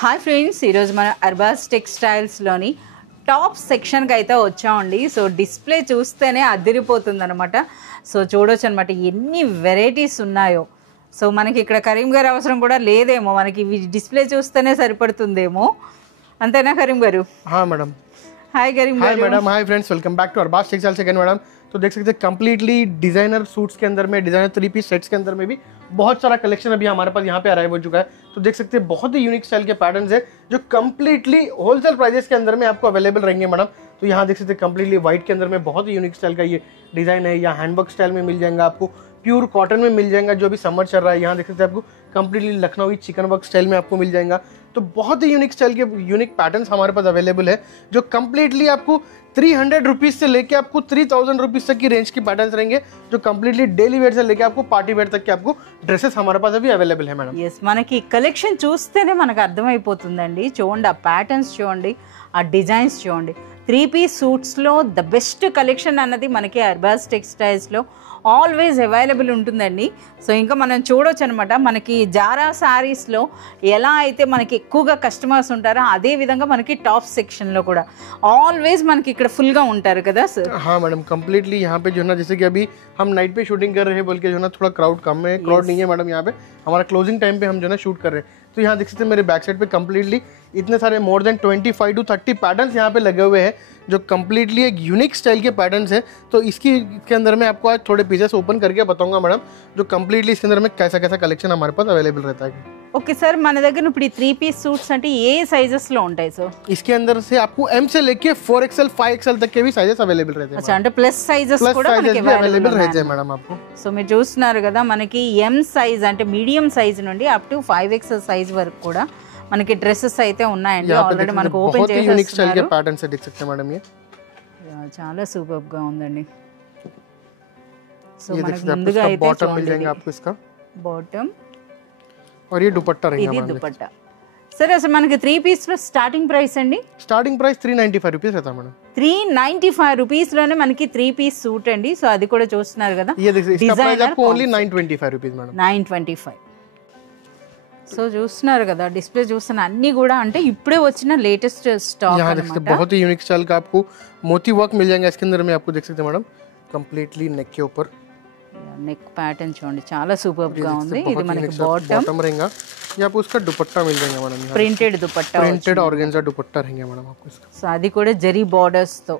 Hi friends, ఈరోజు మన Arbaz టెక్స్టైల్స్లోని top సెక్షన్కి అయితే వచ్చామండి. సో డిస్ప్లే చూస్తేనే అదిరిపోతుంది అనమాట. సో చూడొచ్చు అనమాట ఎన్ని వెరైటీస్ ఉన్నాయో. సో మనకి ఇక్కడ కరీం గారు అవసరం కూడా లేదేమో, మనకి డిస్ప్లే చూస్తేనే సరిపడుతుందేమో. అంతేనా కరీం గారు? Madam hi Karim hi madam hi friends, welcome back to Arbaz Textiles again madam. तो देख सकते हैं कम्प्लीटली डिजाइनर सूट्स के अंदर में, डिजाइनर 3 पीस सेट्स के अंदर में भी बहुत सारा कलेक्शन अभी हमारे पास यहाँ पे अराइव हो चुका है। तो देख सकते हैं बहुत ही यूनिक स्टाइल के पैटर्न्स है जो कम्प्लीटली होलसेल प्राइजेस के अंदर में आपको अवेलेबल रहेंगे मैडम। तो यहाँ देख सकते हैं कम्प्लीटली व्हाइट के अंदर में बहुत ही यूनिक स्टाइल का ये डिजाइन है। यहाँ हैंडवर्क स्टाइल में मिल जाएगा आपको, प्योर कॉटन में मिल जाएगा जो अभी समर चल रहा है। यहाँ देख सकते हैं आपको completely Lucknowi chikan work style में आपको मिल जाएगा। तो बहुत ही यूनिक स्टाइल के यूनिक पैटर्न्स हमारे पास अवेलेबल है जो कम्प्लीटली आपको 300 रुपीज से लेके आपको 3000 रुपीज तक की रेंज की पैटर्न्स रहेंगे जो कम्प्लीटली डेली वेयर से लेके आपको पार्टी वेयर तक के आपको ड्रेसेस हमारे पास अभी अवेलेबल है मैडम। ఎస్, మనకి కలెక్షన్ చూస్తేనే మనకు అర్థమైపోతుందండి. చూడండి, ఆ ప్యాటర్న్స్ చూడండి, ఆ డిజైన్స్ చూడండి. 3 పీస్ సూట్స్లో ద బెస్ట్ కలెక్షన్ అన్నది మనకి అర్బాస్ టెక్స్టైల్స్లో ఆల్వేస్ అవైలబుల్ ఉంటుందండి. సో ఇంకా మనం చూడొచ్చు అనమాట, మనకి జారా శారీస్లో ఎలా అయితే మనకి ఎక్కువగా కస్టమర్స్ ఉంటారో అదే విధంగా మనకి టాప్ సెక్షన్లో కూడా ఆల్వేస్ మనకి ఇక్కడ ఫుల్గా ఉంటారు కదా సార్? हाँ मैडम, कम्प्लीटली यहाँ पे जो है ना, जैसे कि अभी हम नाइट पे शूटिंग कर रहे हैं बोल के जो है ना थोड़ा क्राउड कम है, क्राउड नहीं है मैडम। यहाँ पे हमारा क्लोजिंग टाइम पे हम जो है ना शूट कर रहे हैं। तो यहाँ देख सकते हैं मेरे बैक साइड पे कम्प्लीटली इतने सारे मोर देन 25 to 30 पैटर्न्स यहाँ पे लगे हुए हैं जो कम्प्लीटली एक यूनिक स्टाइल के पैटर्न्स है। तो इसके अंदर में आपको आज थोड़े पीसेस ओपन करके बताऊंगा मैडम जो कम्प्लीटली इसके अंदर में कैसा कैसा कलेक्शन हमारे पास अवेलेबल रहता है। ఓకే సార్, మన దగ్గర ఇప్పుడు ఈ 3 పీస్ సూట్స్ అంటే ఏ సైజెస్లో ఉంటాయి సార్? इसके अंदर से आपको M से लेके 4XL 5XL तक के भी साइजेस अवेलेबल रहते हैं। అచ్చా, అంటే ప్లస్ సైజెస్ కూడా మనకి अवेलेबल रहते हैं मैडम आपको। సో మీరు చూస్తున్నారు కదా, మనకి ఎం సైజ్ అంటే మీడియం సైజ్ నుండి అప్ టు 5XL సైజ్ వరకు కూడా మనకి డ్రెస్సెస్ అయితే ఉన్నాయండి. ఆల్రెడీ మనకు ఓపెన్ చేసేస్తున్నారు. पैटर्न से देख सकते हैं मैडम, ये చాలా సూపర్ గా ఉందండి. సో ये మనకి देखिए ముందుగా आपको అయితే बॉटम मिल जाएगा आपको इसका, బాటమ్ और ये दुपट्टा रहेगा ఇది मैडम। దుపట్టా. సరే, అసలు మనకి 3 పీస్ లో స్టార్టింగ్ ప్రైస్ అండి? स्टार्टिंग प्राइस 395 रुपीज रहता है मैडम। 395 రూపీస్ లోనే మనకి 3 పీస్ సూట్ అండి. సో అది కూడా చూస్తున్నారు కదా, ये देखिए इसका प्राइस आपको ओनली 925 रुपीज मैडम। 925. సో చూస్తున్నారు కదా, డిస్ప్లే చూస్తున్న అన్ని కూడా అంటే इपड़े వచ్చిన లేటెస్ట్ స్టాక్ यहाँ देख सकते हैं बहुत ही यूनिक स्टाइल का आपको मोती वर्क मिल जाएगा इसके अंदर में। आपको देख सकते हैं मैडम कम्प्लीटली नेक के ऊपर నెక్ ప్యాటర్న్ చూడండి, చాలా సూపర్ గా ఉంది. ఇది మనకి బాటమ్ रहेगा। ये आपको उसका दुपट्टा मिल जाएगा madam, printed dupatta, printed organza दुपट्टा रहेगा मैडम आपको इसका। సో అది కూడా జరీ బార్డర్స్ తో.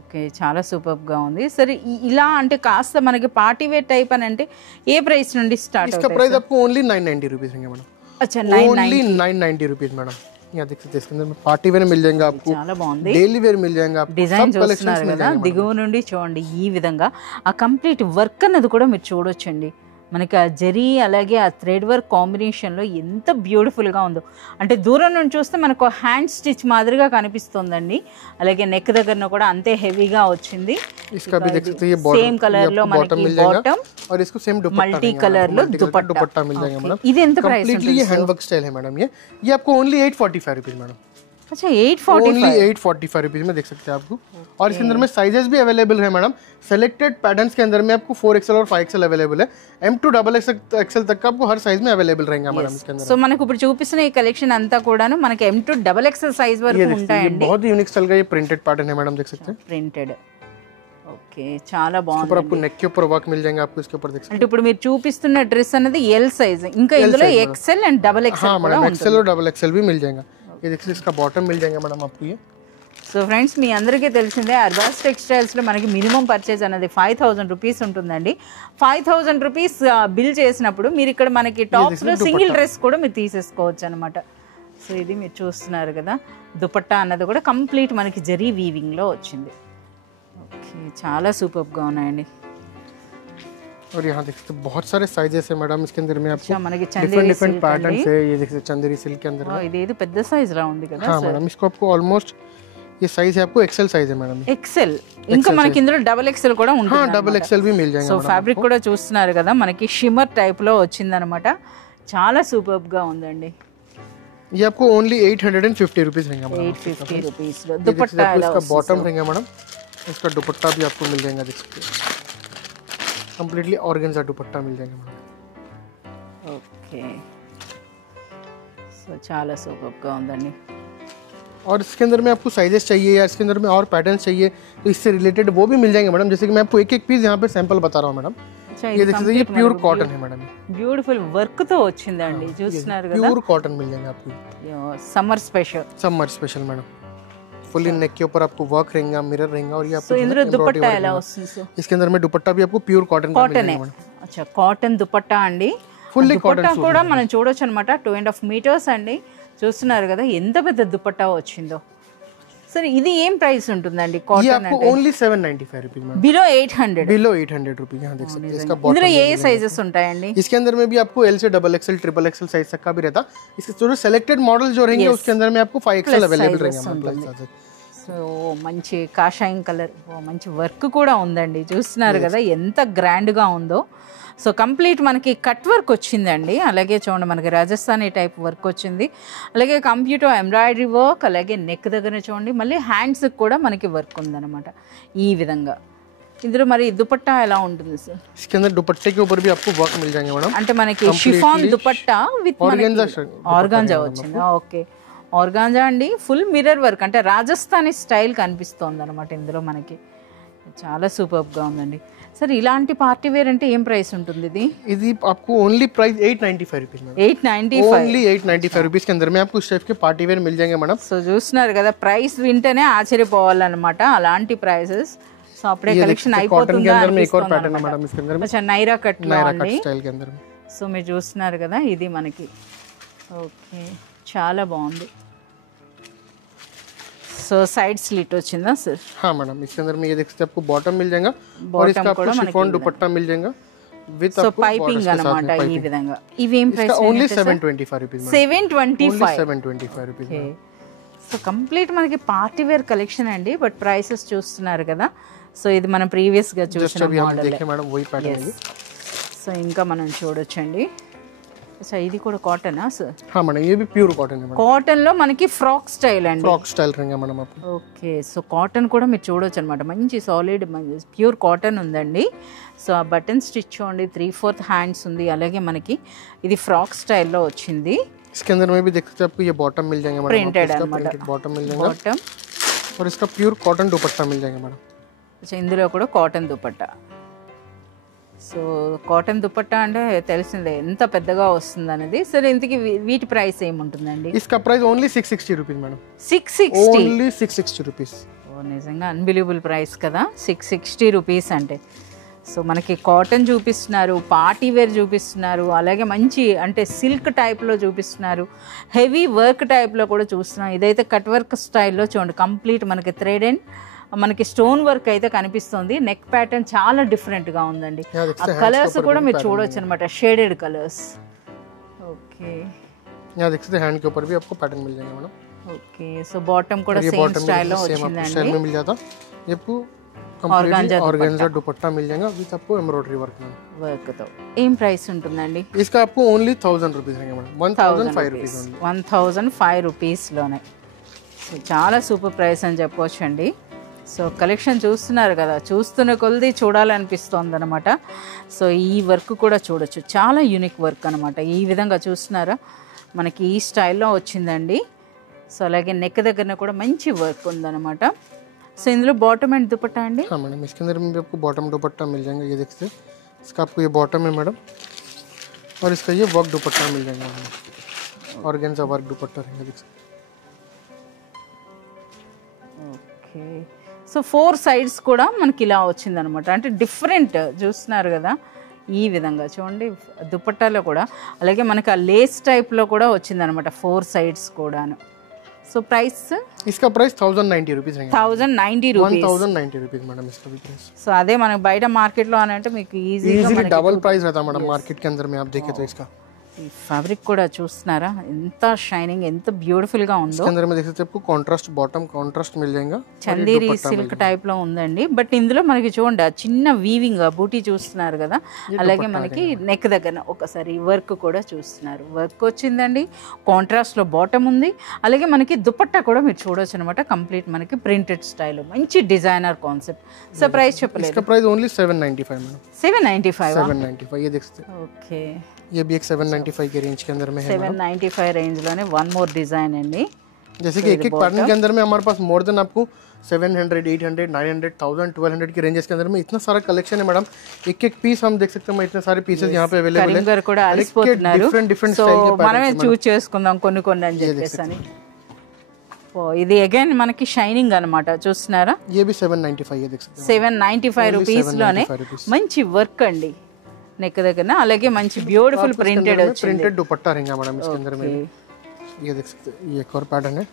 ఓకే, చాలా సూపర్ గా ఉంది. సరే, ఇలా అంటే కాస్త మనకి పార్టీ వేర్ టైప్ అని అంటే ఏ ప్రైస్ నుండి స్టార్ట్ इसका అవుతాయి? प्राइस आपको ओनली 990 रुपीज रहेंगे मैडम। अच्छा, ओनली 990 रुपीज मैडम। यहाँ देख सकते हैं इसके अंदर में पार्टी वेयर मिल जाएगा आपको, చాలా బాగుంది. डेली वेयर मिल जाएगा आपको, డిజైన్ सब कलेक्शंस చూస్తున్నారు मिल కదా, जाएंगे దిగువ నుండి చూడండి ఈ విధంగా ఆ కంప్లీట్ వర్క్ అన్నది కూడా మీరు చూడొచ్చండి. మనకి ఆ జరీ అలాగే ఆ థ్రెడ్ వర్క్ కాంబినేషన్లో ఎంత బ్యూటిఫుల్గా ఉందో. అంటే దూరం నుండి చూస్తే మనకు హ్యాండ్ స్టిచ్ మాదిరిగా కనిపిస్తుందండి. అలాగే నెక్ దగ్గర కూడా అంతే హెవీగా వచ్చింది. इसका भी देख सकते हैं ये बॉर्डर, సేమ్ కలర్ లో మనకి బాటమ్ और इसको सेम दुपट्टा మల్టీ కలర్ లో दुपट्टा मिल जाएगा मैडम। ఇది ఎంత ప్రైస్ कम्प्लीटली ये हैंडवर्क स्टाइल है मैडम। ये आपको ओनली 845 रुपीज मैडम। अच्छा, 845 ओनली 845 रुपीज में देख सकते हैं आपको। और इसके अंदर में साइजेस भी अवेलेबल है मैडम। सेलेक्टेड पैटर्न्स के अंदर में आपको 4XL और 5XL अवेलेबल है। M to XXL तक का आपको हर साइज में अवेलेबल रहेगा मैडम इसके अंदर। సో మనకు ఇప్పుడు చూపిస్తున్న ఈ కలెక్షన్ అంతా కూడాను మనకి M to XXL సైజ్ వరకు ఉంటాయండి. बहुत ही यूनिक स्टाइल का ये प्रिंटेड पैटर्न है मैडम, देख सकते हैं ప్రింటెడ్. ఓకే, చాలా ऊपर బాగుంది. आपको नेक के ऊपर वर्क मिल जाएगा आपको इसके ऊपर, देख सकते అంటే ఇప్పుడు మీరు చూపిస్తున్న డ్రెస్ అనేది ఎల్ సైజ్, ఇంకా ఇందులో XL అండ్ हैं। XXL हाँ కూడా मैडम, ఉంటుంది. XL और XXL भी मिल जाएगा। ये देखिए इसका बॉटम मिल जाएगा मैडम आपको ये। సో ఫ్రెండ్స్, మీ అందరికీ తెలిసిందే అర్బాస్ టెక్స్టైల్స్లో మనకి మినిమం పర్చేజ్ అనేది 5000 రూపీస్ ఉంటుందండి. 5000 రూపీస్ బిల్ చేసినప్పుడు మీరు ఇక్కడ మనకి టాప్స్లో సింగిల్ డ్రెస్ కూడా మీరు తీసేసుకోవచ్చు అనమాట. సో ఇది మీరు చూస్తున్నారు కదా, దుపట్టా అన్నది కూడా కంప్లీట్ మనకి జరీ వీవింగ్లో వచ్చింది. ఓకే, చాలా సూపర్గా ఉన్నాయండి. और यहाँ देख सकते हैं बहुत सारे साइजेस है मैडम इसके अंदर में आपको, మనకి डिफरेंट पैटर्न्स है। ये देख सकते हैं चंदेरी सिल्क के अंदर में। ఇదేదో పెద్ద సైజ్ లా ఉంది కదా. हाँ मैडम, इसको आपको ऑलमोस्ट ये साइज है आपको XL साइज है मैडम। XL, ఇంకా మనకి ఇందులో XXL కూడా ఉంటుంది. हाँ XXL भी मिल जाएगा। సో ఫ్యాబ్రిక్ కూడా చూస్తున్నారు కదా, మనకి షిమ్మర్ టైప్ లో వచ్చిందనమాట. చాలా సూపర్ గా ఉందండి. ये आपको ओनली 850 रुपीज रहेगा मैडम। 850 రూపీస్ లో దుపట్టా इसका बॉटम रहेगा मैडम, इसका दुपट्टा भी आपको मिल जाएगा, देख सकते हैं कम्प्लीटली ऑर्गेन्जा दुपट्टा मिल जाएगा मैडम। ఓకే, సో చాలా సూపర్గా ఉందండి. और इसके अंदर में आपको साइजेस चाहिए या इसके अंदर में और पैटर्न्स चाहिए तो इससे रिलेटेड वो भी मिल जाएंगे मैडम. जैसे कि मैं आपको एक एक पीस यहाँ पे सैंपल बता रहा हूँ मैडम. ये देख सकते हैं, ये प्योर कॉटन है मैडम. బ్యూటిఫుల్ వర్క్ తో వచ్చిందండి, చూస్తున్నారు కదా. प्योर कॉटन मिल जाएंगे आपको. Summer special. Summer special madam. Fully neck के ऊपर आपको वर्क रहेगा, मिरर रहेगा और ये సో ఇందులో దుపట్టా ఎలా వస్తుంది సార్? इसके अंदर में दुपट्टा भी आपको प्योर कॉटन का मिल जाएगा मैडम. అచ్చా, కాటన్ దుపట్టా అండి. ఫుల్లీ దుపట్టా కూడా మనం చూడొచ్చు అనమాట. 2.5 మీటర్స్ అండి, చూస్తున్నారు కదా ఎంత పెద్ద దుపట్టా వచ్చిందో. సరే ఇది ఏం ప్రైస్ ఉంటుందండి? ये కాటన్ आपको only 795 rupees madam. Below 800. Below 800 rupees यहाँ देख सकते हैं. इसका ఇందులో ఏ సైజెస్ ఉంటాయండి? इसके अंदर में भी आपको L से XXL ट्रिपल XL साइज तक का भी रहता. इसके जो सेलेक्टेड मॉडल जो रहेंगे उसके अंदर में आपको 5XL अवेलेबल रहेंगे. సో మంచి కాషాయం కలర్, మంచి వర్క్ కూడా ఉందండి, చూస్తున్నారు కదా ఎంత గ్రాండ్గా ఉందో. సో కంప్లీట్ మనకి కట్ వర్క్ వచ్చిందండి. అలాగే చూడండి మనకి రాజస్థానీ టైప్ వర్క్ వచ్చింది. అలాగే కంప్యూటర్ ఎంబ్రాయిడరీ వర్క్, అలాగే నెక్ దగ్గర చూడండి మళ్ళీ హ్యాండ్స్కి కూడా మనకి వర్క్ ఉందన్నమాట ఈ విధంగా. ఇందులో మరి దుపట్టా ఎలా ఉంటుంది సార్? इसके अंदर दुपट्टे के ऊपर भी आपको वर्क मिल जाएंगे मैडम. అంటే మనకి షిఫాన్ దుపట్టా విత్ ఆర్గాంజా వచ్చింది. ఓకే, ఆర్గాంజా అండి. ఫుల్ మిర్రర్ వర్క్ అంటే రాజస్థానీ స్టైల్ కనిపిస్తోంది అనమాట ఇందులో మనకి. చాలా సూపర్గా ఉందండి. సరే ఇలాంటి పార్టీ వేర్ అంటే ఏం ప్రైస్ ఉంటుంది ఇది? ఇది आपको only price 895 rupees madam. 895 only 895 rupees के अंदर में आपको इस टाइप के पार्टी वेयर मिल जाएंगे मैडम. సో చూస్తున్నారు కదా, ప్రైస్ వింటేనే ఆశ్చర్యపోవాలన్నమాట అలాంటి ప్రైసెస్. సో అప్పుడే కలెక్షన్ అయిపోతుంది. एक और पैटर्न है मैडम इसके अंदर में. అచ్చా, నైరా కట్ అండి. స్టైల్ के अंदर में. సో మీరు చూస్తున్నారు కదా ఇది మనకి. ఓకే, చాలా బాగుంది. సో సైడ్ స్లిట్ వచ్చిందా సార్? हाँ मैडम, इसके अंदर में ये देख सकते हैं आपको बॉटम मिल जाएगा और इसका आपको शिफॉन दुपट्टा मिल जाएगा विद సో आपको పైపింగ్ అన్నమాట ఈ విధంగా. ఇవి ఏం price? Only 725 rupees madam. 725. 725 rupees. So complete మనకి పార్టీ వేర్ కలెక్షన్ అండి. బట్ ప్రైసెస్ చూస్తున్నారు కదా. సో ఇది మనం ప్రీవియస్ గా చూసిన మోడల్. देखे मैडम वही पैटर्न है. సో ఇంకా మనం చూడొచ్చండి. సో ఇది కూడా కాటనా సార్? हाँ मैडम, ये भी प्योर कॉटन है मैडम. కాటన్ లో మనకి ఫ్రాక్ స్టైల్ అండి. फ्रॉक स्टाइल रहेगा मैडम आपको. ఓకే, సో కాటన్ కూడా మీరు చూడొచ్చు అనమాట. మంచి సాలిడ్ ప్యూర్ కాటన్ ఉందండి. సో ఆ బటన్ స్టిచ్ చూడండి, 3/4 హ్యాండ్స్ ఉంది. అలాగే మనకి ఇది ఫ్రాక్ స్టైల్లో వచ్చింది. इसके अंदर में भी देख सकते हैं आपको ये बॉटम मिल जाएगा मैडम. प्रिंटेड बॉटम मिल जाएगा బాటమ్. और इसका प्योर कॉटन दुपट्टा मिल जाएगा मैडम. సో ఇందులో కూడా cotton dupatta. So cotton dupatta అంటే తెలిసిందే ఎంత పెద్దగా వస్తుంది అనేది. సరే ఇంతకీ వీటి ప్రైస్ ఏముంటుందండి? इसका price only 660 rupees madam. 660. Only 660 rupees. ఓ నిజంగా అన్బిలీవబుల్ ప్రైస్ కదా, 660 రూపీస్ అంటే. సో మనకి కాటన్ చూపిస్తున్నారు, పార్టీ వేర్ చూపిస్తున్నారు, అలాగే మంచి అంటే సిల్క్ టైప్లో చూపిస్తున్నారు, హెవీ వర్క్ టైప్లో కూడా చూస్తున్నాం. ఇదైతే కట్ వర్క్ స్టైల్లో చూడండి, కంప్లీట్ మనకి థ్రెడ్ అండ్ మనకి స్టోన్ వర్క్ అయితే కనిపిస్తుంది. నెక్ ప్యాటర్న్ చాలా డిఫరెంట్గా ఉందండి. ఆ కలర్స్ కూడా మీరు చూడొచ్చు అనమాట, షేడెడ్ కలర్స్. ఓకే, यहाँ देख सकते हैं हैंड के ऊपर भी आपको पैटर्न मिल जाएगा मैडम. ఓకే, సో బాటమ్ కూడా సేమ్ స్టైల్లో వచ్చిందండి. स्टाइल में मिल जाता. ये आपको ऑर्गेन्जा दुपट्टा मिल जाएगा विद आपको एम्ब्रॉयडरी वर्क में. వర్క్ తో ఏం ప్రైస్ ఉంటుందండి? इसका आपको ओनली 1000 रुपीस रहेगा मैडम. 1005 रुपीस. 1005 రూపీస్లోనే. సో చాలా సూపర్ ప్రైస్ అని చెప్పవచ్చు అండి. సో కలెక్షన్ చూస్తున్నారు కదా, చూస్తున్న కొలది చూడాలనిపిస్తుంది అనమాట. సో ఈ వర్క్ కూడా చూడొచ్చు, చాలా యూనిక్ వర్క్ అనమాట. ఈ విధంగా చూస్తున్నారా, మనకి ఈ స్టైల్లో వచ్చిందండి. సో అలాగే నెక్ దగ్గర కూడా మంచి వర్క్ ఉందన్నమాట. సో ఇందులో బాటమ్ అండ్ దుపట్టా అండి. हाँ मैडम, इसके अंदर में भी आपको बॉटम दुपट्टा मिल जाएगा. ये देखते हैं, इसका आपको ये बॉटम है मैडम और इसका ये वर्क दुपट्टा मिल जाएगा मैडम. ऑर्गेन्जा वर्क दुपट्टा रहेगा देख सकते. ఓకే, సో 4 సైడ్స్ కూడా మనకి ఇలా వచ్చిందనమాట. అంటే డిఫరెంట్ చూస్తున్నారు కదా, ఈ విధంగా చూడండి దుపట్టాలో కూడా. అలాగే మనకి ఆ లేస్ టైప్లో కూడా వచ్చిందనమాట 4 సైడ్స్ కూడాను. సో ప్రైస్ इसका प्राइस 1090 रुपीस रहेगा. 1090 రూపీస్. 1090 रुपीस मैडम इसका भी प्राइस. సో अదే మనకి బయట మార్కెట్లో అని అంటే మీకు इजीली डबल प्राइस रहता है मैडम मार्केट के अंदर में. आप देखें तो इसका ఈ ఫ్యాబ్రిక్ కూడా చూస్తున్నారా ఎంత షైనింగ్, ఎంత బ్యూటిఫుల్ గా ఉందో. इसके अंदर में देख सकते हैं आपको कंट्रास्ट बॉटम कंट्रास्ट मिल जाएगा. చందేరి సిల్క్ టైప్ లో ఉందండి. బట్ ఇందులో మనకి చూడండి ఆ చిన్న వీవింగ్ బూటీ చూస్తున్నారు కదా. అలాగే మనకి నెక్ దగ్గర ఒకసారి వర్క్ కూడా చూస్తున్నారు, వర్క్ వచ్చిందండి. కాంట్రాస్ట్ లో బాటమ్ ఉంది. అలాగే మనకి దుపట్టా కూడా మీరు చూడొచ్చు అనమాట. కంప్లీట్ మనకి ప్రింటెడ్ స్టైల్, మంచి డిజైనర్ కాన్సెప్ట్. సో ప్రైస్ చెప్పలేదు. इसका प्राइस ओनली 795 मैडम. 795. 795 ये देख सकते हैं. ఓకే, ये भी एक 795 के रेंज के अंदर में है। 795 रेंज లోనే వన్ మోర్ డిజైన్ అండి। जैसे कि एक एक पैटर्न के अंदर में हमारे पास मोर देन आपको 700, 800, 900, 1000, 1200 की रेंजेस के अंदर में इतना सारा कलेक्शन है मैडम। एक एक पीस हम देख सकते हैं, इतने सारे पीसेस यहाँ पे अवेलेबल है। కరీంగర్ కూడా అలిసిపోతున్నారు, डिफरेंट डिफरेंट సో स्टाइल के మనమే पैटर्न చూస్ చేసుకుందాం కొన్ని కొన్ని అని చెప్పేసి అని। ఓ ఇది అగైన్ మనకి షైనింగ్ అన్నమాట, చూస్తున్నారా? ये भी 795 है, देख सकते हैं 795 రూపీస్ లోనే మంచి వర్క్ అండి నెక్ దగ్గర, అలాగే మంచి బ్యూటిఫుల్ ప్రింటెడ్ వచ్చింది। प्रिंटेड दुपट्टा रहेगा मैडम इसके अंदर में। ये देख सकते हैं, ये एक और पैटर्न है।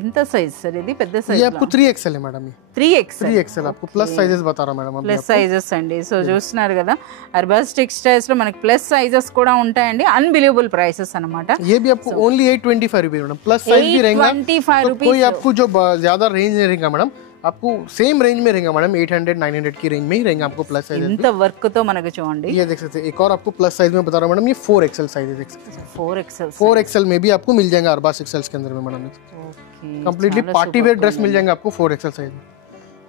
ఎంత సైజ్ సార్ ఇది? పెద్ద ये సైజ్ आपको 3XL है मैडम। ये 3XL आपको प्लस साइजेस बता रहा हूं मैडम। ప్లస్ సైజెస్ అండి। సో చూస్తున్నారు కదా, అర్బాస్ టెక్స్టైల్స్ లో మనకి ప్లస్ సైజెస్ కూడా ఉంటాయండి, అన్బిలీవబుల్ ప్రైసెస్ అన్నమాట। ये भी आपको only 825 rupees madam, plus size भी रहेगा। 825 तो कोई आपको जो ज्यादा रेंज नहीं रहेगा मैडम, आपको सेम रेंज में रहेगा मैडम, 800, 900 की रेंज में ही रहेगा आपको प्लस साइज। ఇంత వర్క్ తో మనకు చూడండి, ये देख सकते हैं एक और आपको प्लस साइज में बता रहा हूं मैडम, ये 4XL साइज है, देख सकते हैं 4XL 4XL में भी आपको मिल जाएगा अरबाज टेक्सटाइल्स के अंदर में madam. Completely party wear dress मिल जाएंगे आपको 4XL साइज में,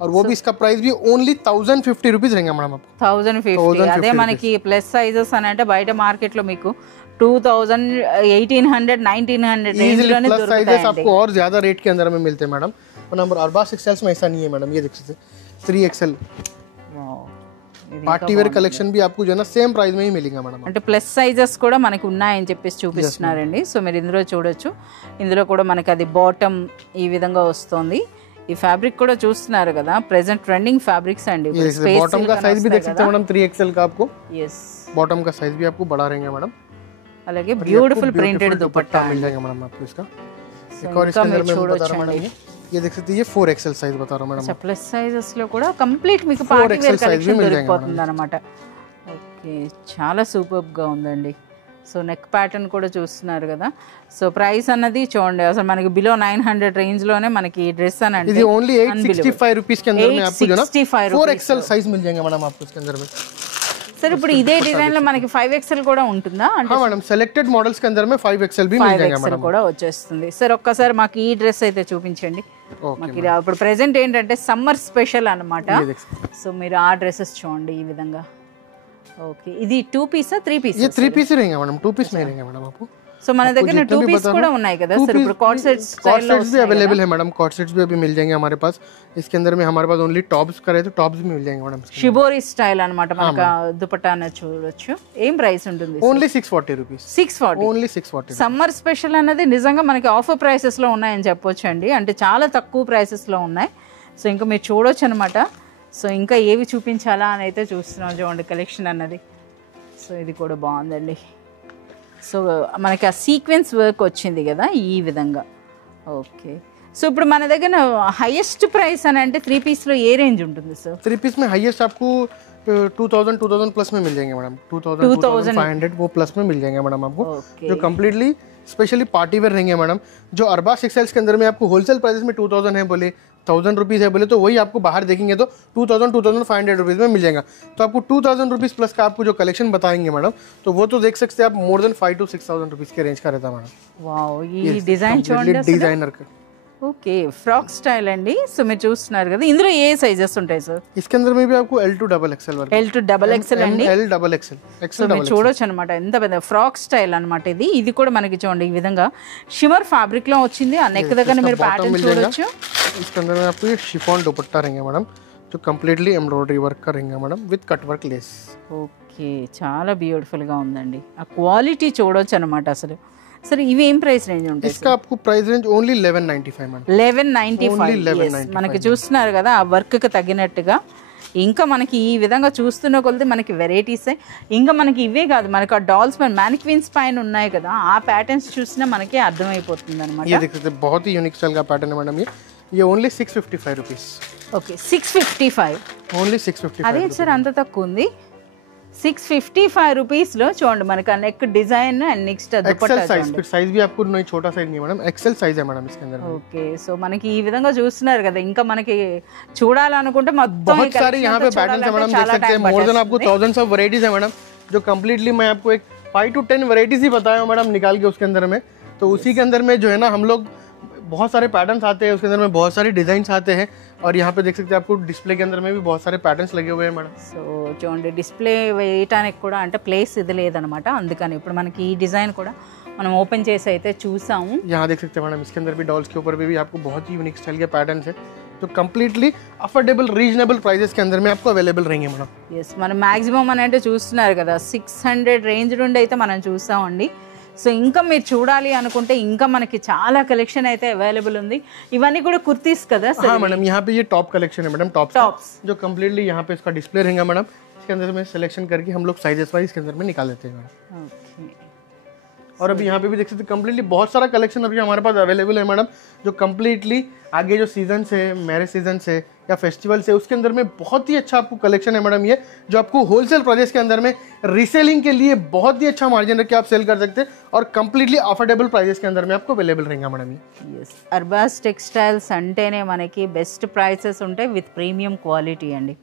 और वो भी इसका प्राइस भी ओनली 1050 रुपीज रहेगा मैडम आपको। 1050 అదే మనకి ప్లస్ సైజెస్ అని అంటే బయట మార్కెట్ లో మీకు 2000, 1800, 1900 రేంజ్ లోనే प्लस साइजेस దొరుకుతాయి। आपको और ज्यादा रेट के अंदर में मिलते हैं मैडम, और नंबर अरबाज टेक्सटाइल्स में ऐसा नहीं है मैडम। ये देख सकते हैं 3XL पार्टी वेयर कलेक्शन भी आपको जो है ना सेम प्राइस में ही मिलेगा मैडम। అంటే ప్లస్ సైజెస్ కూడా మనకి ఉన్నాయని చెప్పేసి చూపిస్తున్నారండి। సో మీరు ఇందులో చూడొచ్చు, ఇందులో కూడా మనకి అది బాటమ్ ఈ విధంగా వస్తుంది। ఈ ఫ్యాబ్రిక్ కూడా చూస్తున్నారు కదా, ప్రెజెంట్ ట్రెండింగ్ ఫ్యాబ్రిక్స్ అండి। बॉटम का साइज भी देख सकते हैं मैडम 3XL का आपको। यस, बॉटम का साइज भी आपको बड़ा रहेगा मैडम। అలాగే బ్యూటిఫుల్ ప్రింటెడ్ దుపట్టా मिल जाएगा मैडम आपको इसका। एक और इसके अंदर में बता रहा हूं मैडम, ये देख सकते हैं ये 4XL साइज बता रहा हूं मैडम। ప్లస్ సైజెస్ లో కూడా కంప్లీట్ మీకు పార్టీ వేర్ కలెక్షన్ దొరికిపోతుంది అన్నమాట। ఓకే, చాలా సూపర్ గా ఉందండి। సో నెక్ ప్యాటర్న్ కూడా చూస్తున్నారు కదా। సో ప్రైస్ అన్నది చూడండి, అసలు మనకి బిలో 900 రేంజ్ లోనే మనకి డ్రెస్ అని అంటే ఇది ఓన్లీ 865 रुपीस के अंदर में आपको जो ना 865 4XL साइज मिल जाएगा मैडम आपको इसके अंदर में। सर ఇప్పుడు ఇదే డిజైన్ లో మనకి 5XL కూడా ఉంటుందా? అంటే हाँ मैडम, सेलेक्टेड मॉडल्स के अंदर में 5XL भी मिल जाएगा 5XL मैडम। కూడా వచ్చేస్తుంది। సార్ ఒక్కసారి మాకు ఈ డ్రెస్ అయితే చూపించండి। మాకు ఇది ఇప్పుడు ప్రెజెంట్ ఏంటంటే సమ్మర్ స్పెషల్ అన్నమాట। సో మీరు ఆ డ్రెస్సెస్ చూడండి ఈ విధంగా। ఓకే, ఇది 2 పీసా 3 పీస్? ये 3 पीस ही रहेगा मैडम, 2 पीस नहीं रहेगा मैडम आपको। సో మన దగ్గర 2 పీస్ కూడా ఉన్నాయి కదా సార్, ఇప్పుడు कॉट सेट्स कॉट सेट्स भी अवेलेबल है मैडम। कॉट सेट्स भी अभी मिल जाएंगे हमारे पास। इसके अंदर में हमारे पास ओनली टॉप्स करे तो टॉप्स भी मिल जाएंगे मैडम। షిబోరి స్టైల్ అన్నమాట, మనకు దుపట్టాను చూడొచ్చు। ఏం ప్రైస్ ఉంటుంది? Only 640 rupees. 640 only 640। Summer special అనేది నిజంగా మనకి ఆఫర్ ప్రైసెస్ లో ఉన్నాయని చెప్పొచ్చు అండి, అంటే చాలా తక్కువ ప్రైసెస్ లో ఉన్నాయి। సో ఇంకా మీరు చూడొచ్చు అనమాట। సో ఇంకా ఏవి చూపించాలా అని అయితే చూస్తున్నాం చూడండి కలెక్షన్ అన్నది। సో ఇది కూడా బాగుందండి। సో మనకి ఆ సీక్వెన్స్ వర్క్ వచ్చింది కదా ఈ విధంగా। ఓకే, సో ఇప్పుడు మన దగ్గర హైయెస్ట్ ప్రైస్ అని అంటే 3 పీస్ లో ఏ రేంజ్ ఉంటుంది సార్? 3 पीस में हाईएस्ट आपको 2000 प्लस में मिल जाएंगे मैडम। 2500 वो प्लस में मिल जाएंगे मैडम आपको, जो कम्प्लीटली स्पेशली पार्टी वेयर रहेंगे मैडम। जो अरबाज टेक्सटाइल्स के अंदर में आपको होलसेल प्राइस में 2000 है बोले, 1000 रुपीज़ है बोले, तो वही आपको बाहर देखेंगे तो 2500 रुपीज़ में मिल जाएगा। तो आपको 2000 रुपीज़ प्लस का आपको जो कलेक्शन बताएंगे मैडम, तो वो तो देख सकते हैं आप मोर देन 5 to 6000 रुपीज़ के रेंज का रहता है मैडम। వావ్, ఈ డిజైన్ చూడండి అసలు। डिजाइनर का ఓకే, ఫ్రాక్ స్టైల్ అండి। సో మీరు చూస్తున్నారు కదా, ఇందులో ఏ సైజెస్ ఉంటాయి సార్? इसके अंदर में भी आपको L to XXL वर्ग, L to XXL అండి। L XXL సో మీరు చూడొచ్చు అనమాట, ఎంత పెద్ద ఫ్రాక్ స్టైల్ అనమాట ఇది। ఇది కూడా మనకి చూడండి ఈ విధంగా షిమర్ ఫ్యాబ్రిక్ లో వచ్చింది। ఆ నెక్ దగ్గర మీరు ప్యాటర్న్ చూడొచ్చు। इसके अंदर में आपको ये शिफॉन दुपट्टा रहेंगे मैडम, जो कम्प्लीटली एम्ब्रॉयडरी वर्क का रहेंगे madam with cut work less. Okay, చాలా బ్యూటిఫుల్ గా ఉందండి, ఆ క్వాలిటీ చూడొచ్చు అనమాట అసలు। సరే ఇవి ఏం ప్రైస్ రేంజ్ ఉంటాయి? इसका आपको प्राइस रेंज ओनली 1195 मैडम। 1195। మనకి చూస్తున్నారు కదా ఆ వర్క్ కి తగినట్టుగా। ఇంకా మనకి ఈ విధంగా చూస్తున్న కొలది మనకి వెరైటీస్, ఇంకా మనకి ఇవే కాదు, మనకి ఆ డాల్స్ పైన మ్యానిక్విన్స్ పైన ఉన్నాయి కదా, ఆ ప్యాటర్న్స్ చూసినా మనకి అర్థమైపోతుంది అనమాట। ये देख सकते हैं बहुत ही यूनिक स्टाइल का पैटर्न है मैडम। ये ओनली 655 रुपीस। Okay, 655 only 655। అదే సార్ అంత తక్కువ ఉంది? 655 రూపీస్ లో చూడండి మనకి ఆ neck design and next dupatta size, फिर साइज भी आपको नहीं छोटा साइज नहीं मैडम, एक्सेल साइज है मैडम इसके अंदर। ఓకే, సో మనకి ఈ విధంగా చూస్తున్నారు కదా, ఇంకా మనకి చూడాలనుకుంటే మొత్తం बहुत सारे यहाँ पे पैटर्न्स है मैडम, देख सकते हैं मोर देन आपको thousands ऑफ वैरायटीज है मैडम, जो कम्प्लीटली मैं आपको एक 5 to 10 वैरायटीज ही बताया हूँ मैडम निकाल के उसके अंदर में। तो उसी के अंदर में जो है ना हम लोग बहुत सारे पैटर्न्स आते हैं, उसके अंदर में बहुत सारे डिजाइन आते हैं। और यहाँ पे देख सकते हैं आपको डिस्प्ले के अंदर में भी बहुत सारे पैटर्न्स लगे हुए हैं मैडम। సో చూడండి డిస్ప్లే వేయటానికి కూడా అంటే ప్లేస్ ఇది లేదనమాట, అందుకని ఇప్పుడు మనకి ఈ డిజైన్ కూడా మనం ఓపెన్ చేసి అయితే చూసాము। यहाँ देख सकते हैं मैडम, इसके अंदर भी डॉल्स के ऊपर भी आपको बहुत ही यूनिक स्टाइल के पैटर्न्स है, तो कंप्लीटली अफोर्डेबल रीजनेबल प्राइसेस के अंदर में आपको अवेलेबल रहेंगे मैडम। ఎస్, మనం మ్యాక్సిమం అని అంటే చూస్తున్నారు కదా 600 రేంజ్ నుండి అయితే మనం చూసామండి। సో ఇంకా మీరు చూడాలి అనుకుంటే ఇంకా మనకి చాలా కలెక్షన్ అయితే అవైలబుల్ ఉంది। ఇవన్నీ కూడా కుర్తీస్ కదా सर? हाँ मैडम, यहाँ पे ये टॉप कलेक्शन है मैडम, टॉप्स जो कम्प्लीटली यहाँ पे इसका डिस्प्ले रहेगा मैडम। इसके अंदर में सिलेक्शन करके हम लोग साइजेस वाइज इसके अंदर में निकाल लेते हैं मैडम। ఓకే, और अभी यहाँ पे भी देख सकते हैं कंप्लीटली बहुत सारा कलेक्शन अभी हमारे पास अवेलेबल है मैडम, जो कंप्लीटली आगे जो सीजन है, मैरिज सीजन है या फेस्टिवल है, उसके अंदर में बहुत ही अच्छा आपको कलेक्शन है मैडम। ये जो आपको होलसेल प्राइस के अंदर में रीसेलिंग के लिए बहुत ही अच्छा मार्जिन रख के आप सेल कर सकते हैं और कंप्लीटली अफोर्डेबल प्राइसेस के अंदर में आपको अवेलेबल रहेगा मैडम ये। ఎస్, అర్బాస్ టెక్స్టైల్స్ అంటేనే మనకి బెస్ట్ ప్రైసెస్ ఉంటాయి విత్ ప్రీమియం క్వాలిటీ అండి।